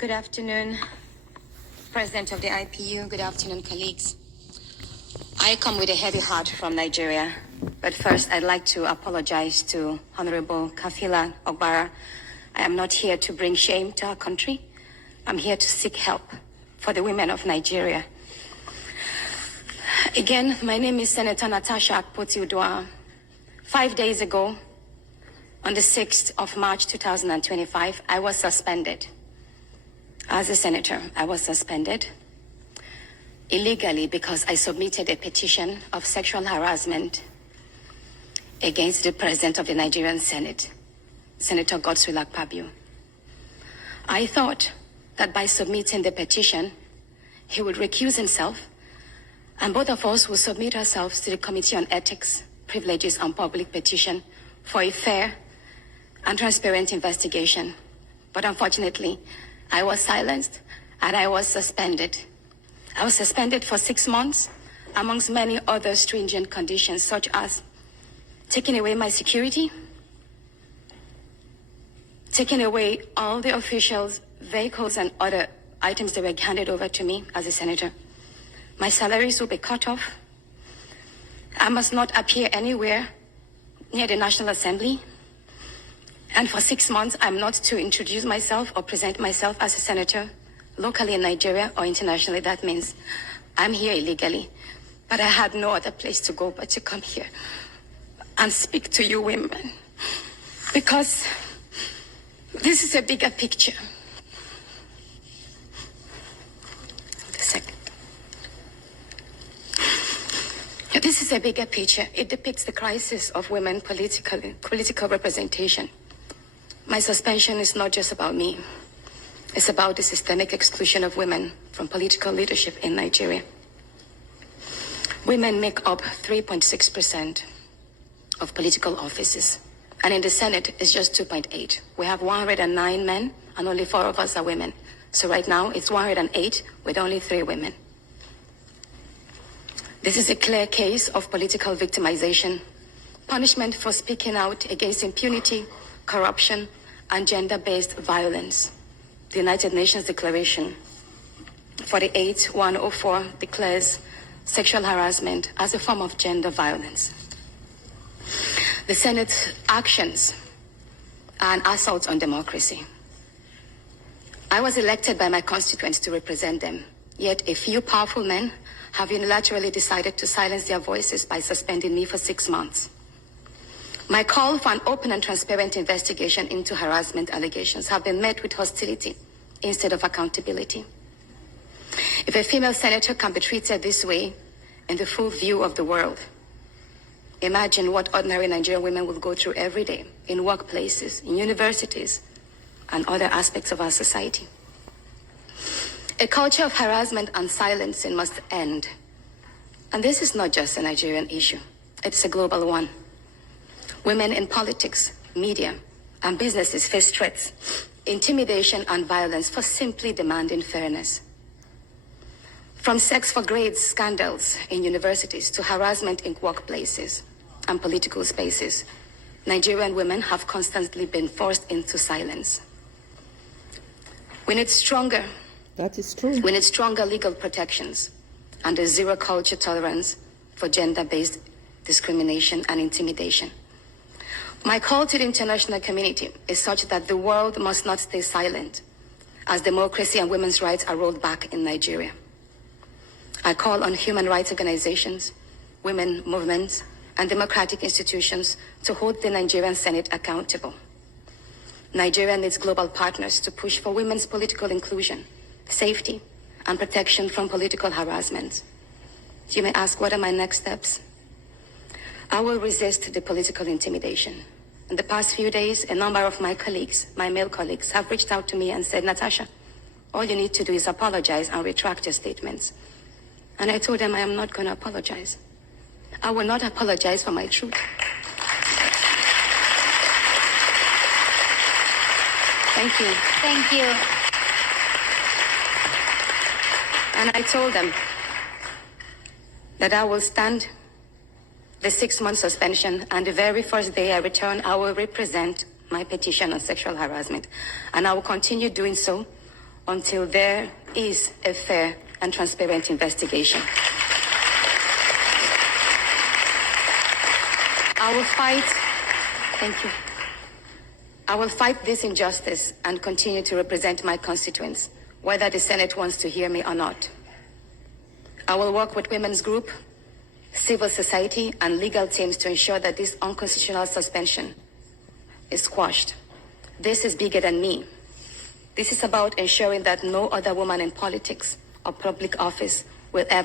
Good afternoon, President of the IPU. Good afternoon, colleagues. I come with a heavy heart from Nigeria, but first I'd like to apologize to Honorable Kafila Ogbara. I am not here to bring shame to our country. I'm here to seek help for the women of Nigeria. Again, my name is Senator Natasha Akpoti-Uduaghan. 5 days ago, on the 6th of March 2025, I was suspended. As a senator, I was suspended illegally because I submitted a petition of sexual harassment against the President of the Nigerian Senate, Senator Godswill Akabio. I thought that by submitting the petition, he would recuse himself, and both of us will submit ourselves to the Committee on Ethics, Privileges and Public Petition for a fair and transparent investigation. But unfortunately, I was silenced and I was suspended. I was suspended for 6 months, amongst many other stringent conditions, such as taking away my security, taking away all the officials' vehicles and other items that were handed over to me as a senator. My salaries will be cut off. I must not appear anywhere near the National Assembly. And for 6 months, I'm not to introduce myself or present myself as a senator locally in Nigeria or internationally. That means I'm here illegally. But I had no other place to go but to come here and speak to you women. Because this is a bigger picture. This is a bigger picture. It depicts the crisis of women political representation. My suspension is not just about me. It's about the systemic exclusion of women from political leadership in Nigeria. Women make up 3.6% of political offices. And in the Senate, it's just 2.8. We have 109 men and only 4 of us are women. So right now, it's 108 with only 3 women. This is a clear case of political victimization, punishment for speaking out against impunity, corruption, and gender-based violence. The United Nations Declaration 48/104 declares sexual harassment as a form of gender violence. The Senate's actions are an assault on democracy. I was elected by my constituents to represent them, yet a few powerful men have unilaterally decided to silence their voices by suspending me for 6 months. My call for an open and transparent investigation into harassment allegations have been met with hostility instead of accountability. If a female senator can be treated this way in the full view of the world, imagine what ordinary Nigerian women will go through every day in workplaces, in universities, and other aspects of our society. A culture of harassment and silencing must end. And this is not just a Nigerian issue. It's a global one. Women in politics, media, and businesses face threats, intimidation, and violence for simply demanding fairness. From sex for grades scandals in universities to harassment in workplaces and political spaces, Nigerian women have constantly been forced into silence. We need stronger That is true. We need stronger legal protections and a zero culture tolerance for gender-based discrimination and intimidation. My call to the international community is such that the world must not stay silent as democracy and women's rights are rolled back in Nigeria. I call on human rights organizations, women movements, and democratic institutions to hold the Nigerian Senate accountable. Nigeria needs global partners to push for women's political inclusion, safety, and protection from political harassment. You may ask, what are my next steps? I will resist the political intimidation. In the past few days, a number of my colleagues, my male colleagues, have reached out to me and said, Natasha, all you need to do is apologize and retract your statements. And I told them I am not going to apologize. I will not apologize for my truth. Thank you. Thank you. And I told them that I will stand the 6-month suspension, and the very first day I return, I will represent my petition on sexual harassment. And I will continue doing so until there is a fair and transparent investigation. I will fight, thank you. I will fight this injustice and continue to represent my constituents, whether the Senate wants to hear me or not. I will work with women's group, civil society, and legal teams to ensure that this unconstitutional suspension is quashed. This is bigger than me. This is about ensuring that no other woman in politics or public office will ever